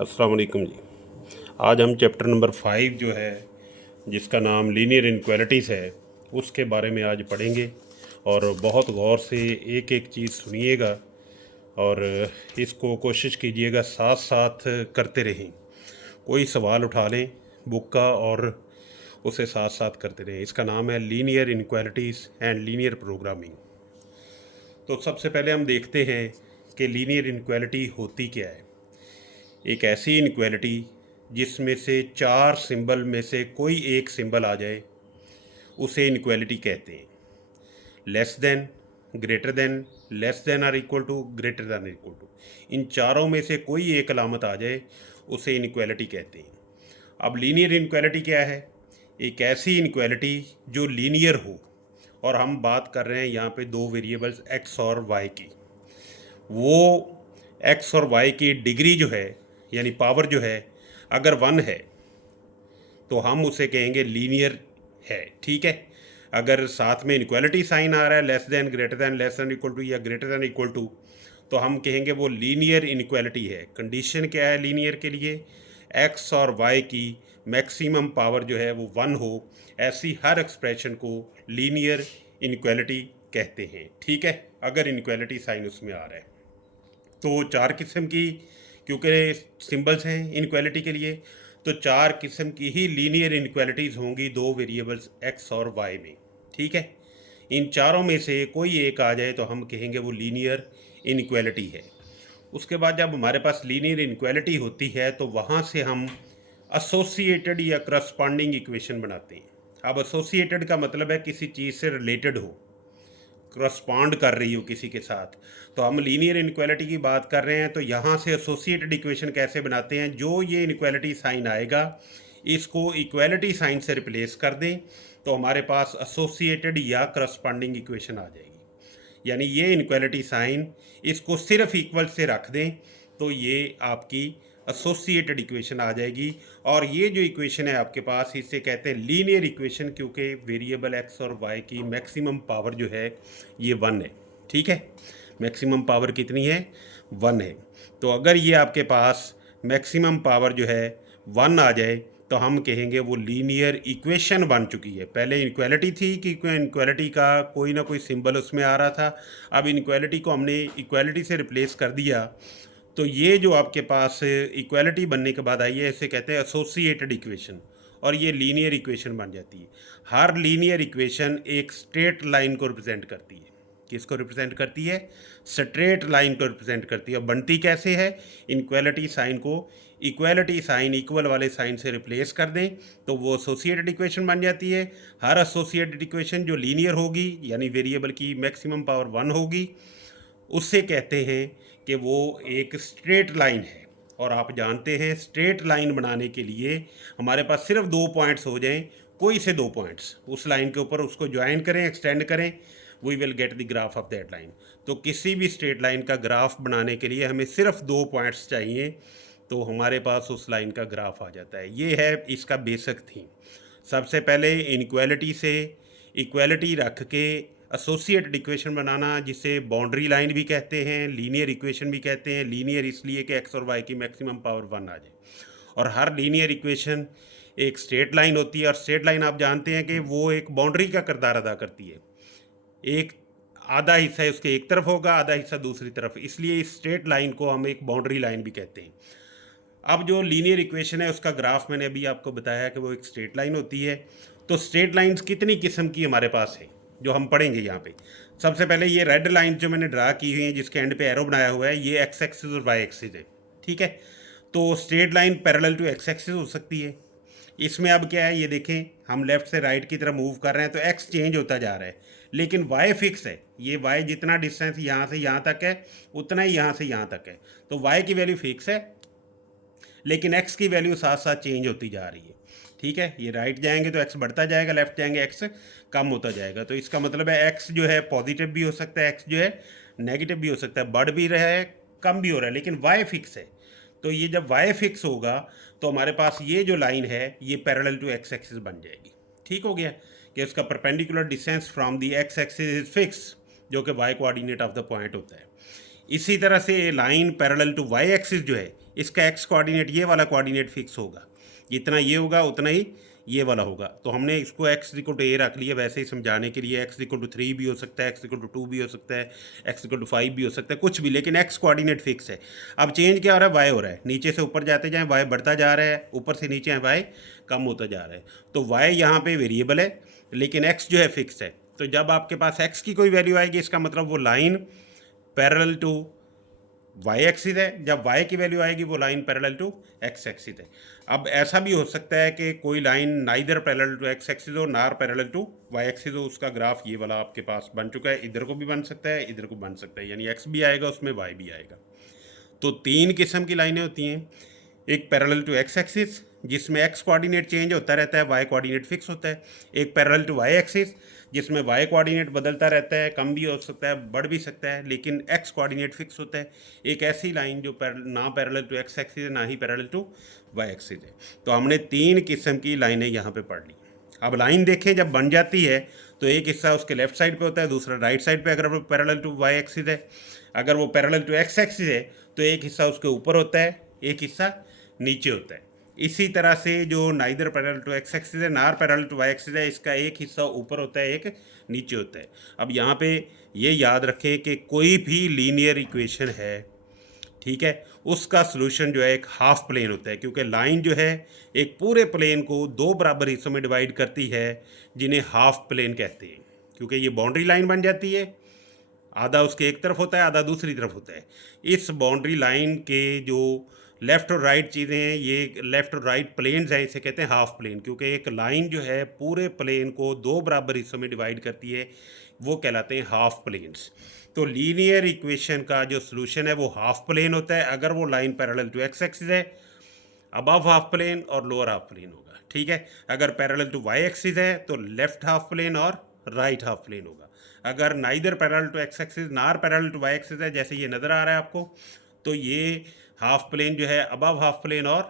अस्सलाम वालेकुम जी। आज हम चैप्टर नंबर 5 जो है, जिसका नाम लीनियर इनक्वालिटीज़ है, उसके बारे में आज पढ़ेंगे। और बहुत गौर से एक एक चीज़ सुनिएगा और इसको कोशिश कीजिएगा साथ साथ करते रहें। कोई सवाल उठा लें बुक का और उसे साथ साथ करते रहें। इसका नाम है linear inequalities and linear programming. तो सबसे पहले हम देखते हैं कि लीनियर इनक्वालिटी होती क्या है। एक ऐसी इनक्वालिटी जिसमें से चार सिंबल में से कोई एक सिंबल आ जाए, उसे इनक्वालिटी कहते हैं। Less than, greater than, less than or equal to, greater than equal to, इन चारों में से कोई एक अलामत आ जाए, उसे इनक्वालिटी कहते हैं। अब लीनियर इनक्वालिटी क्या है? एक ऐसी इनक्वालिटी जो लीनियर हो, और हम बात कर रहे हैं यहाँ पे दो वेरिएबल्स एक्स और वाई की। वो एक्स और वाई की डिग्री जो है, यानी पावर जो है, अगर 1 है तो हम उसे कहेंगे लीनियर है। ठीक है। अगर साथ में इनक्वालिटी साइन आ रहा है, less than, greater than, less than equal to या ग्रेटर देन इक्वल टू, तो हम कहेंगे वो लीनियर इनक्वालिटी है। कंडीशन क्या है लीनियर के लिए? एक्स और वाई की मैक्सिमम पावर जो है वो 1 हो। ऐसी हर एक्सप्रेशन को लीनियर इनक्वालिटी कहते हैं। ठीक है, अगर इनक्वालिटी साइन उसमें आ रहा है। तो चार किस्म की, क्योंकि सिंबल्स हैं इनक्वालिटी के लिए, तो चार किस्म की ही लीनियर इनक्वालिटीज़ होंगी दो वेरिएबल्स एक्स और वाई में। ठीक है। इन चारों में से कोई एक आ जाए तो हम कहेंगे वो लीनियर इनक्वालिटी है। उसके बाद जब हमारे पास लीनियर इनक्वालिटी होती है तो वहाँ से हम एसोसिएटेड या करस्पॉन्डिंग इक्वेशन बनाते हैं। अब एसोसिएटेड का मतलब है किसी चीज़ से रिलेटेड हो, करस्पॉन्ड कर रही हो किसी के साथ। तो हम लीनियर इनक्वालिटी की बात कर रहे हैं, तो यहाँ से एसोसिएटेड इक्वेशन कैसे बनाते हैं? जो ये इनक्वालिटी साइन आएगा, इसको इक्वालिटी साइन से रिप्लेस कर दें तो हमारे पास एसोसिएटेड या करस्पॉन्डिंग इक्वेशन आ जाएगी। यानी ये इनक्वालिटी साइन, इसको सिर्फ इक्वल से रख दें तो ये आपकी एसोसिएटेड इक्वेशन आ जाएगी। और ये जो इक्वेशन है आपके पास, इसे कहते हैं लीनियर इक्वेशन, क्योंकि वेरिएबल एक्स और वाई की मैक्सिमम पावर जो है ये 1 है। ठीक है, मैक्सिमम पावर कितनी है? 1 है। तो अगर ये आपके पास मैक्सिमम पावर जो है 1 आ जाए तो हम कहेंगे वो लीनियर इक्वेशन बन चुकी है। पहले इनक्वालिटी थी कि इनक्वालिटी का कोई ना कोई सिंबल उसमें आ रहा था, अब इनक्वालिटी को हमने इक्वालिटी से रिप्लेस कर दिया, तो ये जो आपके पास इक्वालिटी बनने के बाद आई है, इसे कहते हैं एसोसिएटेड इक्वेशन, और ये लीनियर इक्वेशन बन जाती है। हर लीनियर इक्वेशन एक स्ट्रेट लाइन को रिप्रेजेंट करती है। किसको रिप्रेजेंट करती है? स्ट्रेट लाइन को रिप्रेजेंट करती है। और बनती कैसे है? इनक्वालिटी साइन को इक्वालिटी साइन, इक्वल वाले साइन से रिप्लेस कर दें तो वो एसोसिएटेड इक्वेशन बन जाती है। हर एसोसिएटेड इक्वेशन जो लीनियर होगी, यानी वेरिएबल की मैक्सिमम पावर 1 होगी, उससे कहते हैं कि वो एक स्ट्रेट लाइन है। और आप जानते हैं स्ट्रेट लाइन बनाने के लिए हमारे पास सिर्फ 2 पॉइंट्स हो जाएं, कोई से 2 पॉइंट्स उस लाइन के ऊपर, उसको ज्वाइन करें, एक्सटेंड करें, we will get the graph of that line. तो किसी भी स्ट्रेट लाइन का ग्राफ बनाने के लिए हमें सिर्फ 2 पॉइंट्स चाहिए, तो हमारे पास उस लाइन का ग्राफ आ जाता है। ये है इसका बेसिक थीम। सबसे पहले इनक्वालिटी से इक्वालिटी रख के एसोसिएटेड इक्वेशन बनाना, जिसे बाउंड्री लाइन भी कहते हैं, लीनियर इक्वेशन भी कहते हैं। लीनियर इसलिए कि एक्स और वाई की मैक्सिमम पावर 1 आ जाए। और हर लीनियर इक्वेशन एक स्ट्रेट लाइन होती है, और स्ट्रेट लाइन आप जानते हैं कि वो एक बाउंड्री का किरदार अदा करती है। एक आधा हिस्सा है उसके एक तरफ होगा, आधा हिस्सा दूसरी तरफ, इसलिए इस स्ट्रेट लाइन को हम एक बाउंड्री लाइन भी कहते हैं। अब जो लीनियर इक्वेशन है उसका ग्राफ मैंने अभी आपको बताया कि वो एक स्ट्रेट लाइन होती है। तो स्ट्रेट लाइंस कितनी किस्म की हमारे पास है जो हम पढ़ेंगे यहाँ पे। सबसे पहले ये रेड लाइन जो मैंने ड्रा की हुई है, जिसके एंड पे एरो बनाया हुआ है, ये एक्स एक्सिस और वाई एक्सिस है। ठीक है। तो straight line parallel to X axis हो सकती है। इसमें अब क्या है, ये देखें, हम लेफ्ट से राइट की तरफ मूव कर रहे हैं तो एक्स चेंज होता जा रहा है, लेकिन वाई फिक्स है। ये वाई जितना डिस्टेंस यहाँ से यहाँ तक है, उतना ही यहाँ से यहाँ तक है। तो वाई की वैल्यू फिक्स है, लेकिन एक्स की वैल्यू साथ साथ चेंज होती जा रही है। ठीक है। ये राइट जाएंगे तो एक्स बढ़ता जाएगा, लेफ्ट जाएंगे एक्स कम होता जाएगा। तो इसका मतलब है एक्स जो है पॉजिटिव भी हो सकता है, एक्स जो है नेगेटिव भी हो सकता है, बढ़ भी रहा है, कम भी हो रहा है, लेकिन वाई फिक्स है। तो ये जब वाई फिक्स होगा तो हमारे पास ये जो लाइन है ये पैरेलल टू एक्स एक्सिस बन जाएगी। ठीक हो गया कि उसका perpendicular distance from the X axis is fix, जो कि Y coordinate of the point होता है। इसी तरह से line parallel to Y axis जो है, इसका एक्स कोऑर्डिनेट ये वाला कोऑर्डिनेट फिक्स होगा, जितना ये होगा उतना ही ये वाला होगा। तो हमने इसको एक्स इक्वल टू ए रख लिया वैसे ही समझाने के लिए। एक्स इक्वल टू 3 भी हो सकता है, एक्स इक्वल टू 2 भी हो सकता है, एक्स इक्वल टू 5 भी हो सकता है, कुछ भी, लेकिन एक्स कोऑर्डिनेट फिक्स है। अब चेंज क्या हो रहा है, वाई हो रहा है, नीचे से ऊपर जाते जाएँ वाई बढ़ता जा रहा है, ऊपर से नीचे वाई कम होता जा रहा है। तो वाई यहाँ पे वेरिएबल है लेकिन एक्स जो है फिक्स है। तो जब आपके पास एक्स की कोई वैल्यू आएगी इसका मतलब वो line parallel to Y axis है, जब वाई की वैल्यू आएगी वो line parallel to X axis है। अब ऐसा भी हो सकता है कि कोई line neither parallel to X axis हो nor parallel to Y axis हो, उसका ग्राफ ये वाला आपके पास बन चुका है। इधर को भी बन सकता है, इधर को बन सकता है, यानी एक्स भी आएगा उसमें वाई भी आएगा। तो 3 किस्म की लाइनें होती हैं, एक पैरेलल टू एक्स एक्सिस जिसमें एक्स कोऑर्डिनेट चेंज होता रहता है, वाई कोऑर्डिनेट फिक्स होता है। एक पैरेलल टू वाई एक्सिस जिसमें वाई कोऑर्डिनेट बदलता रहता है, कम भी हो सकता है, बढ़ भी सकता है, लेकिन एक्स कोऑर्डिनेट फिक्स होता है। एक ऐसी लाइन जो ना पैरेलल टू एक्स एक्सिस है ना ही पैरेलल टू वाई एक्सिस है। तो हमने 3 किस्म की लाइनें यहाँ पे पढ़ ली। अब लाइन देखें जब बन जाती है तो एक हिस्सा उसके लेफ्ट साइड पे होता है, दूसरा राइट साइड पे, अगर वो पैरेलल टू वाई एक्सिस है। अगर वो पैरेलल टू एक्स एक्सिस है तो एक हिस्सा उसके ऊपर होता है, एक हिस्सा नीचे होता है। इसी तरह से जो neither parallel to X axis है nor parallel to Y axis है, इसका एक हिस्सा ऊपर होता है, एक नीचे होता है। अब यहाँ पे ये याद रखें कि कोई भी लीनियर इक्वेशन है, ठीक है, उसका सॉल्यूशन जो है एक हाफ प्लेन होता है, क्योंकि लाइन जो है एक पूरे प्लेन को 2 बराबर हिस्सों में डिवाइड करती है जिन्हें हाफ प्लेन कहते हैं। क्योंकि ये बाउंड्री लाइन बन जाती है, आधा उसके एक तरफ होता है, आधा दूसरी तरफ होता है। इस बाउंड्री लाइन के जो लेफ़्ट और राइट चीज़ें हैं, ये लेफ़्ट और राइट प्लेन्स हैं, इसे कहते हैं हाफ प्लेन। क्योंकि एक लाइन जो है पूरे प्लेन को 2 बराबर हिस्सों में डिवाइड करती है, वो कहलाते हैं हाफ प्लेन्स। तो लीनियर इक्वेशन का जो सॉल्यूशन है वो हाफ प्लेन होता है अगर वो line parallel to X axis है, अबव हाफ प्लेन और लोअर हाफ प्लेन होगा, ठीक है। अगर पैरेलल टू वाई एक्सिस है तो लेफ्ट हाफ प्लेन और राइट हाफ प्लेन होगा। अगर neither parallel to X axis nor parallel to Y axis है, जैसे ये नज़र आ रहा है आपको, तो ये हाफ प्लेन जो है अबव हाफ प्लेन और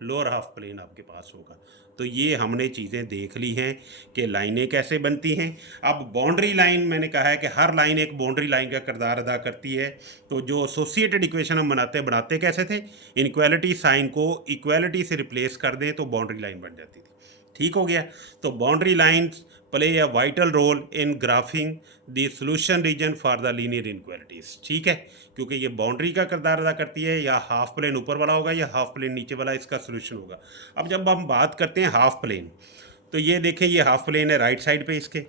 लोअर हाफ प्लेन आपके पास होगा। तो ये हमने चीज़ें देख ली हैं कि लाइनें कैसे बनती हैं। अब बाउंड्री लाइन, मैंने कहा है कि हर लाइन एक बाउंड्री लाइन का किरदार अदा करती है। तो जो एसोसिएटेड इक्वेशन हम बनाते कैसे थे, इनइक्वालिटी साइन को इक्वालिटी से रिप्लेस कर दें तो बाउंड्री लाइन बन जाती थी। ठीक हो गया। तो boundary lines play a vital role in graphing the solution region for the linear inequalities, ठीक है, क्योंकि ये बाउंड्री का किरदार अदा करती है। या हाफ प्लेन ऊपर वाला होगा या हाफ प्लेन नीचे वाला, इसका सॉल्यूशन होगा। अब जब हम बात करते हैं हाफ प्लेन, तो ये देखें, ये हाफ प्लेन है राइट साइड पे,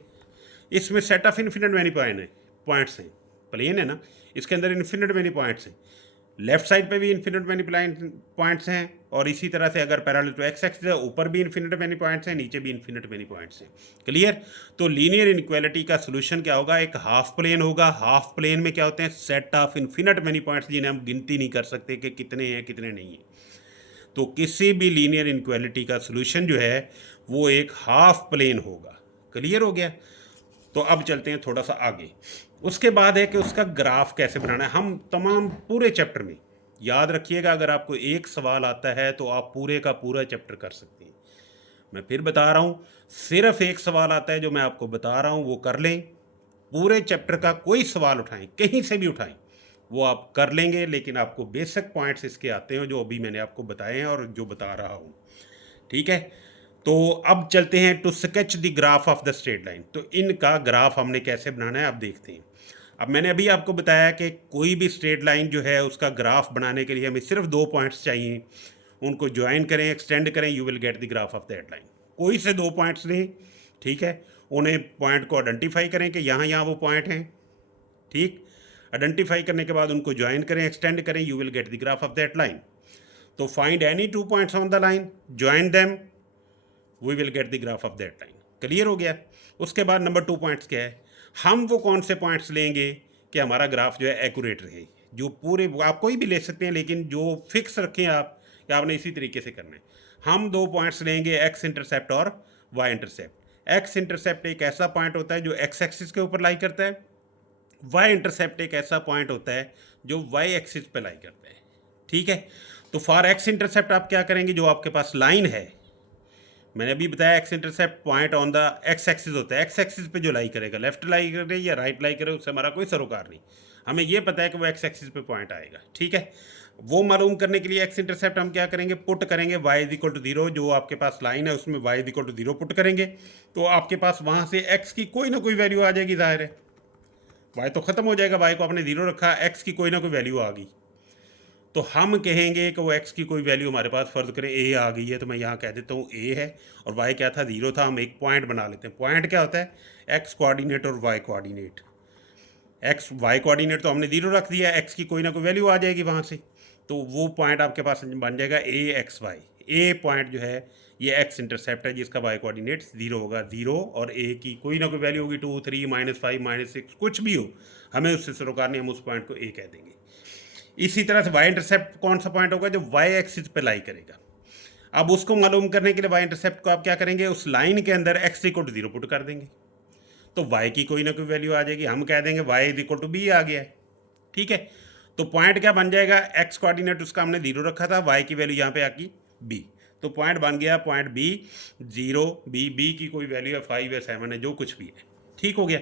इसमें set of infinite many points हैं, प्लेन है ना, इसके अंदर इन्फिनिट मैनी पॉइंट्स हैं। लेफ्ट साइड पे भी इन्फिनिट मैनी पॉइंट्स हैं, और इसी तरह से अगर पैरेलल टू एक्स एक्सिस है ऊपर भी इन्फिनिट मैनी पॉइंट्स हैं, नीचे भी इन्फिनिट मैनी पॉइंट्स हैं। क्लियर। तो लीनियर इनइक्वालिटी का सॉल्यूशन क्या होगा, एक हाफ प्लेन होगा। हाफ प्लेन में क्या होते हैं, set of infinite many points जिन्हें हम गिनती नहीं कर सकते कि कितने हैं कितने नहीं हैं। तो किसी भी लीनियर इनइक्वालिटी का सॉल्यूशन जो है वो एक हाफ प्लेन होगा। क्लियर हो गया। तो अब चलते हैं थोड़ा सा आगे। उसके बाद है कि उसका ग्राफ कैसे बनाना है। हम तमाम पूरे चैप्टर में, याद रखिएगा, अगर आपको एक सवाल आता है तो आप पूरे का पूरा चैप्टर कर सकते हैं। मैं फिर बता रहा हूँ, सिर्फ एक सवाल आता है जो मैं आपको बता रहा हूँ वो कर लें। पूरे चैप्टर का कोई सवाल उठाएं, कहीं से भी उठाएं, वो आप कर लेंगे। लेकिन आपको बेसिक पॉइंट्स इसके आते हैं जो अभी मैंने आपको बताए हैं और जो बता रहा हूँ, ठीक है। तो अब चलते हैं to sketch the graph of the straight line. तो इनका ग्राफ हमने कैसे बनाना है अब देखते हैं। अब मैंने अभी आपको बताया कि कोई भी स्ट्रेट लाइन जो है उसका ग्राफ बनाने के लिए हमें सिर्फ 2 पॉइंट्स चाहिए, उनको ज्वाइन करें, एक्सटेंड करें, you will get the graph of that line. कोई से 2 पॉइंट्स लें, ठीक है, उन्हें पॉइंट को आइडेंटिफाई करें कि यहाँ यहाँ वो पॉइंट हैं, ठीक। आइडेंटिफाई करने के बाद उनको ज्वाइन करें, एक्सटेंड करें, you will get the graph of that line. तो find any 2 points on the line, join them, we will get the graph of that line. Clear हो गया। उसके बाद नंबर 2 पॉइंट्स क्या है, हम वो कौन से पॉइंट्स लेंगे कि हमारा ग्राफ जो है एक्यूरेट रहे। जो पूरे, आप कोई भी ले सकते हैं लेकिन जो फिक्स रखें आप, या आपने इसी तरीके से करना है। हम 2 पॉइंट्स लेंगे, एक्स इंटरसेप्ट और वाई इंटरसेप्ट। एक्स इंटरसेप्ट एक ऐसा पॉइंट होता है जो एक्स एक्सिस के ऊपर लाई करता है, वाई इंटरसेप्ट एक ऐसा पॉइंट होता है जो वाई एक्सिस पे लाई करता है, ठीक है। तो फॉर एक्स इंटरसेप्ट आप क्या करेंगे, जो आपके पास लाइन है, मैंने अभी बताया x intercept point on the X axis होता है। एक्स एक्सिस पे जो लाई करेगा, लेफ्ट लाई करे या राइट लाई करे, उससे हमारा कोई सरोकार नहीं। हमें ये पता है कि वो एक्स एक्सिस पे पॉइंट आएगा, ठीक है। वो मालूम करने के लिए एक्स इंटरसेप्ट हम क्या करेंगे, पुट करेंगे Y is equal to zero, जो आपके पास लाइन है उसमें Y is equal to zero put करेंगे, तो आपके पास वहाँ से एक्स की कोई ना कोई वैल्यू आ जाएगी, जाहिर है वाई तो ख़त्म हो जाएगा, वाई को आपने जीरो रखा, एक्स की कोई ना कोई वैल्यू आ गई, तो हम कहेंगे कि वो एक्स की कोई वैल्यू हमारे पास फ़र्ज़ करें ए आ गई है, तो मैं यहाँ कह देता हूँ ए है, और वाई क्या था, ज़ीरो था। हम एक पॉइंट बना लेते हैं। पॉइंट क्या होता है, एक्स कोऑर्डिनेट और Y coordinate. X Y coordinate तो हमने ज़ीरो रख दिया, एक्स की कोई ना कोई वैल्यू आ जाएगी वहाँ से, तो वो पॉइंट आपके पास बन जाएगा ए एक्स वाई। ए पॉइंट जो है ये एक्स इंटरसेप्ट है जिसका वाई कोऑर्डिनेट ज़ीरो होगा, ज़ीरो और ए की कोई ना कोई वैल्यू होगी, 2 3 -5 -6 कुछ भी हो, हमें उससे सरोकार नहीं, हम उस पॉइंट को ए कह देंगे। इसी तरह से वाई इंटरसेप्ट कौन सा पॉइंट होगा, जो वाई एक्सिस पे लाई करेगा। अब उसको मालूम करने के लिए वाई इंटरसेप्ट को आप क्या करेंगे, उस लाइन के अंदर X equal to zero put कर देंगे, तो वाई की कोई ना कोई वैल्यू आ जाएगी, हम कह देंगे Y is equal to B आ गया है, ठीक है। तो पॉइंट क्या बन जाएगा, एक्स कोऑर्डिनेट उसका हमने जीरो रखा था, वाई की वैल्यू यहाँ पे आकी बी, तो पॉइंट बन गया पॉइंट बी जीरो, बी की कोई वैल्यू है 5 है 7 है, जो कुछ भी है, ठीक हो गया।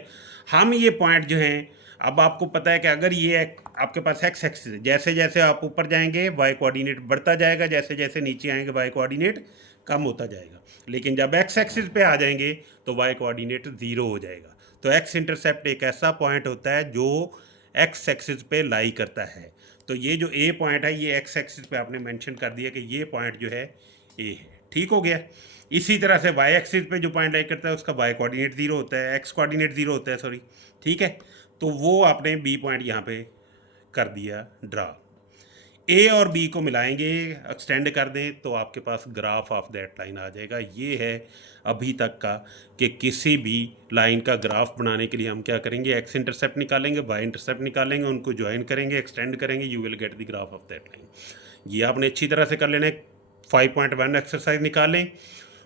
हम ये पॉइंट जो हैं, अब आपको पता है कि अगर ये आपके पास एक्स एक्सिस है, जैसे जैसे आप ऊपर जाएंगे वाई कोऑर्डिनेट बढ़ता जाएगा, जैसे जैसे नीचे आएंगे वाई कोऑर्डिनेट कम होता जाएगा, लेकिन जब एक्स एक्सिस पे आ जाएंगे तो वाई कोऑर्डिनेट ज़ीरो हो जाएगा। तो एक्स इंटरसेप्ट एक ऐसा पॉइंट होता है जो एक्स एक्सिस पे लाई करता है। तो ये जो ए पॉइंट है ये एक्स एक्सिस पे आपने मेंशन कर दिया कि ये पॉइंट जो है ए है, ठीक हो गया। इसी तरह से वाई एक्सिस पे जो पॉइंट लाई करता है उसका वाई कोऑर्डिनेट ज़ीरो होता है, एक्स कोऑर्डिनेट ज़ीरो होता है, सॉरी, ठीक है। तो वो आपने बी पॉइंट यहाँ पे कर दिया ड्रा। ए और बी को मिलाएंगे, एक्सटेंड कर दें, तो आपके पास ग्राफ ऑफ दैट लाइन आ जाएगा। ये है अभी तक का कि किसी भी लाइन का ग्राफ बनाने के लिए हम क्या करेंगे, एक्स इंटरसेप्ट निकालेंगे, वाई इंटरसेप्ट निकालेंगे, उनको ज्वाइन करेंगे, एक्सटेंड करेंगे, you will get the graph of that line. ये आपने अच्छी तरह से कर लेना है। 5.1 एक्सरसाइज निकालें,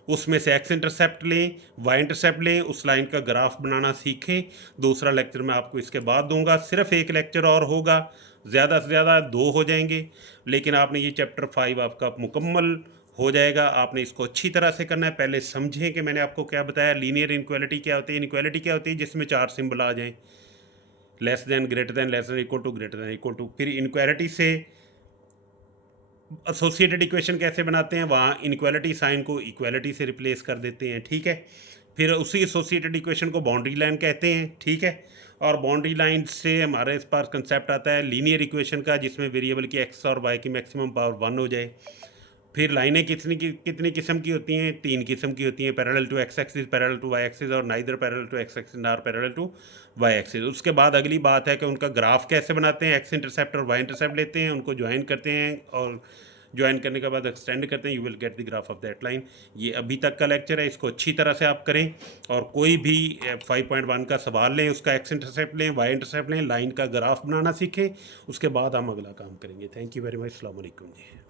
उसमें से एक्स इंटरसेप्ट लें, वाई इंटरसेप्ट लें, उस लाइन का ग्राफ बनाना सीखें। दूसरा लेक्चर मैं आपको इसके बाद दूंगा, सिर्फ एक लेक्चर और होगा, ज़्यादा से ज़्यादा 2 हो जाएंगे, लेकिन आपने ये चैप्टर 5 आपका मुकम्मल हो जाएगा। आपने इसको अच्छी तरह से करना है। पहले समझें कि मैंने आपको क्या बताया, लीनियर इनक्वालिटी क्या होती है, इनक्वालिटी क्या होती है, जिसमें 4 सिंबल आ जाएं, less than, greater than, less than, equal to, greater than, equal to. फिर इनक्वालिटी से एसोसिएटेड इक्वेशन कैसे बनाते हैं, वहाँ इनक्वालिटी साइन को इक्वालिटी से रिप्लेस कर देते हैं, ठीक है। फिर उसी एसोसिएटेड इक्वेशन को बाउंड्री लाइन कहते हैं, ठीक है। और बाउंड्री लाइन से हमारे पास कंसेप्ट आता है लीनियर इक्वेशन का, जिसमें वेरिएबल की एक्स और वाई की मैक्सिमम पावर 1 हो जाए। फिर लाइनें कितनी किस्म की होती हैं, 3 किस्म की होती हैं, parallel to X axis, parallel to Y axis, और neither parallel to X axis nor parallel to Y axis. उसके बाद अगली बात है कि उनका ग्राफ कैसे बनाते हैं, एक्स इंटरसेप्ट और वाई इंटरसेप्ट लेते हैं, उनको ज्वाइन करते हैं, और ज्वाइन करने के बाद एक्सटेंड करते हैं, you will get the graph of that line. ये अभी तक का लेक्चर है, इसको अच्छी तरह से आप करें, और कोई भी 5.1 का सवाल लें, उसका एक्स इंटरसेप्ट लें, वाई इंटरसेप्ट लें, लाइन का ग्राफ बनाना सीखें, उसके बाद हम अगला काम करेंगे। थैंक यू वेरी मच, अस्सलाम वालेकुम जी।